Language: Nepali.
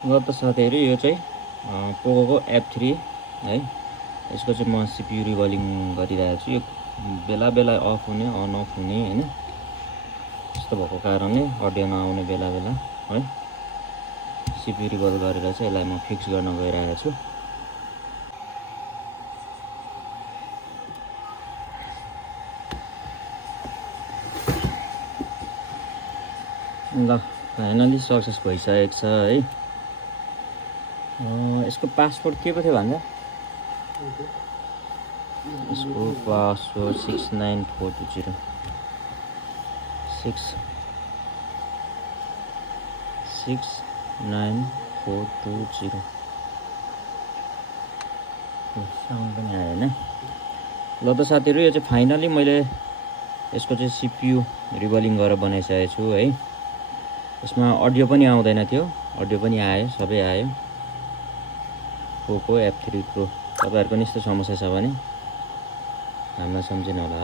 ल त साथीहरू यो चाहिँ पोकोको F3 है। यसको चाहिँ म CPU रिभलिङ गरिरहेको छु। यो बेला बेला अफ हुने अन अफ हुने हैन, यस्तो भएको कारणले अडियो नआउने बेला बेला है। CPU रिभल गरेर चाहिँ यसलाई म फिक्स गर्न गइरहेको छु। ल फाइनली सक्सेस भइसकेको छ है। यसको पासवर्ड के पो थियो भन्दा? यसको पासवर्ड 69420 69420 साउन्ड पनि आयो हैन। ल त साथीहरू यो चाहिँ फाइनली मैले यसको चाहिँ CPU रिभलिङ गरेर बनाइसकेको छु है। यसमा अडियो पनि आउँदैन थियो, अडियो पनि आयो, सबै आयो। पोको F3 Pro। तपाईहरुको नि यस्तो समस्या छ भने हामीलाई सम्झिनु होला।